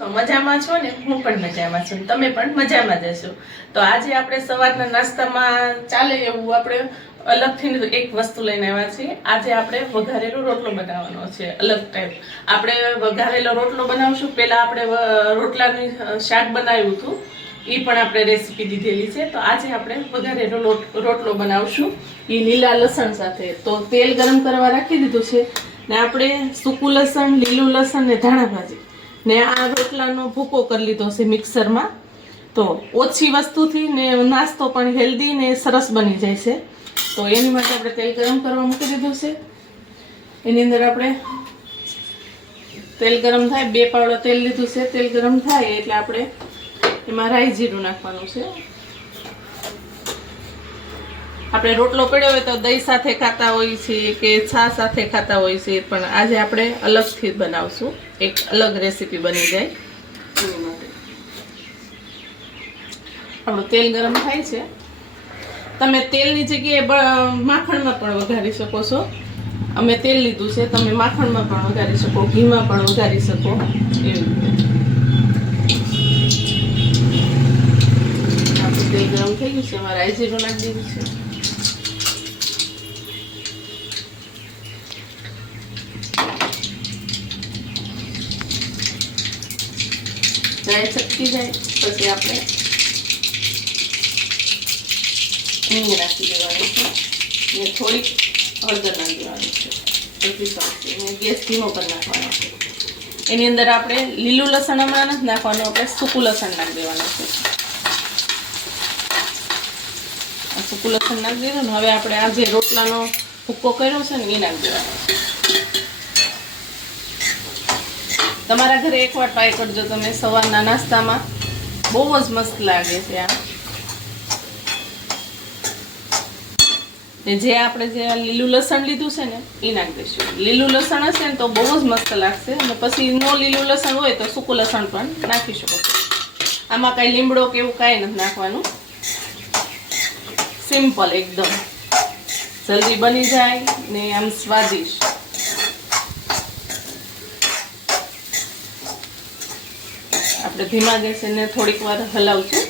મજામાં છો ને? હું પણ મજામાં છું. તમે પણ મજામાં જ હશો. તો આજે આપણે સવારના નાસ્તામાં ચાલે એવું આપણે અલગથી એક વસ્તુ લઈને આવ્યા છીએ. આજે આપણે વઘારેલો રોટલો બનાવવાનો છે, અલગ ટાઈપ આપણે વઘારેલો રોટલો બનાવશું. પહેલાં આપણે રોટલાનું શાક બનાવ્યું હતું. એ પણ આપણે રેસીપી દીધેલી છે. તો આજે આપણે વઘારેલો રોટલો બનાવશું. એ લીલા લસણ સાથે. તો તેલ ગરમ કરવા રાખી દીધું છે. ને આપણે સૂકું લસણ, લીલું લસણ ને ધાણા ભાજી. ને આ રોટલાનો ભૂકો કરી લીધો છે મિક્સરમાં. તો ઓછી વસ્તુથી ને નાસ્તો પણ હેલ્ધી ને સરસ બની જાય છે. તો એની માટે આપણે તેલ ગરમ કરવા મૂકી દીધું છે. એની અંદર આપણે તેલ ગરમ થાય, બે પાવડા તેલ લીધું છે. તેલ ગરમ થાય એટલે આપણે એમાં રાઈ જીરું નાખવાનું છે. આપણે રોટલો પડ્યો હોય તો દહીં સાથે ખાતા હોઈએ છીએ કે છા સાથે ખાતા હોઈએ છીએ, પણ આજે આપણે અલગથી બનાવશું. એક અલગ રેસીપી બની જાય. એની માટે આપણું તેલ ગરમ થાય છે. તમે તેલની જગ્યાએ માખણમાં પણ વઘારી શકો છો. અમે તેલ લીધું છે, તમે માખણમાં પણ વઘારી શકો, ઘીમાં પણ વઘારી શકો. એવી રીતે. આપણું તેલ ગરમ થઈ ગયું છે, અમારે રાઈ જીરું નાખી દીધું છે. રાઈ ચપકી જાય, પછી આપણે હિંગ નાખી દેવાની છે. ને થોડીક હળદર નાખી દેવાની છે. પછી શાંતિ ગેસ ધીમો કરી નાખવાનો છે. એની અંદર આપણે લીલું લસણ હમણાં નથી નાખવાનું, આપણે સૂકું લસણ નાખી દેવાનું છે. સૂકું લસણ નાખી દીધું ને, હવે આપણે આ જે રોટલાનો ભૂક્કો કર્યો છે ને, એ નાખી દેવાનો છે. તમારા ઘરે એકવાર ટ્રાય કરજો તમે સવારના નાસ્તામાં. બહુ જ મસ્ત લાગે છે આ. જે આપણે જે લીલું લસણ લીધું છે ને એ નાખી દઈશું. લીલું લસણ હશે ને તો બહુ જ મસ્ત લાગશે. અને પછી નો લીલું લસણ હોય તો સૂકું લસણ પણ નાખી શકો આમાં કાંઈ લીમડો કે એવું કાંઈ નથી નાખવાનું. સિમ્પલ એકદમ. જલ્દી બની જાય ને આમ સ્વાદિષ્ટ. આપણે ધીમા ગેસ એને થોડીક વાર હલાવશું.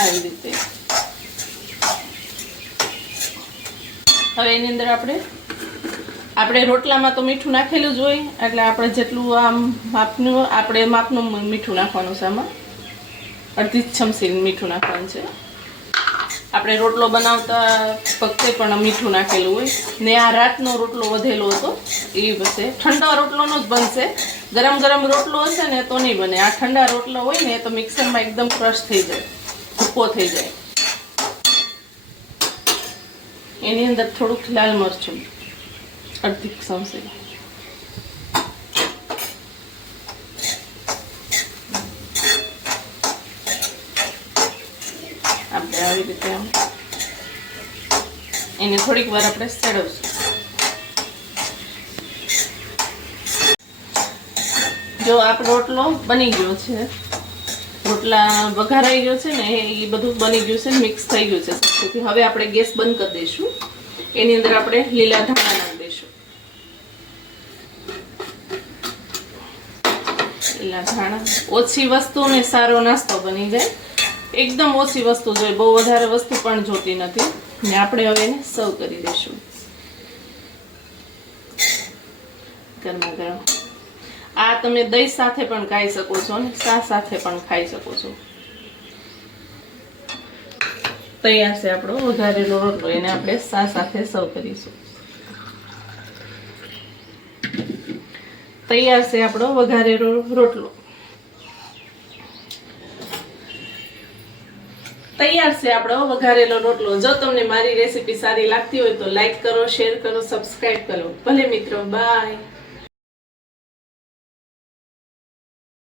આવી રીતે. હવે એની અંદર આપણે આપણે રોટલામાં તો મીઠું નાખેલું જ હોય, એટલે આપણે જેટલું આમ માપનું, આપણે માપનું મીઠું નાખવાનું છે આમાં. અડધી જ ચમચી મીઠું નાખવાનું છે. આપણે રોટલો બનાવતા વખતે પણ મીઠું નાખેલું હોય. ને આ રાતનો રોટલો વધેલો હતો, એ બસે ઠંડા રોટલોનો જ બનશે. ગરમ ગરમ રોટલો હશે ને તો નહીં બને. આ ઠંડા રોટલો હોય ને, તો મિક્સરમાં એકદમ ક્રશ થઈ જાય, ભૂકો થઈ જાય. એની અંદર થોડુંક લાલ મરચું, અડધી ચમચી આપણે આવી રીતે એને થોડીક વાર આપણે સેડવશું જો આપણો રોટલો બની ગયો છે. રોટલા વઘારાઈ ગયો છે ને, એ બધું બની ગયું છે, મિક્સ થઈ ગયું છે. સરખુંથી હવે આપણે ગેસ બંધ કરી દઈશું. એની અંદર આપણે લીલા ધાણા નાખી દઈશું. લીલા ધાણા. ઓછી વસ્તુ ને સારો નાસ્તો બની જાય. એકદમ ઓછી વસ્તુ જોઈએ. બહુ વધારે વસ્તુ પણ જોતી નથી. ને આપણે હવે એને સર્વ કરી દઈશું. ગરમા ગરમ આ તમે દહીં સાથે પણ ખાઈ શકો છો ને સા સાથે પણ ખાઈ શકો છો. તૈયાર છે આપણો વઘારેલો રોટલો. એને આપણે સા સાથે સર્વ કરીશું. તૈયાર છે આપણો વઘારેલો રોટલો. તૈયાર છે આપણો વઘારેલો રોટલો. જો તમને મારી રેસીપી સારી લાગતી હોય તો લાઈક કરો શેર કરો સબસ્ક્રાઈબ કરો. ભલે મિત્રો બાય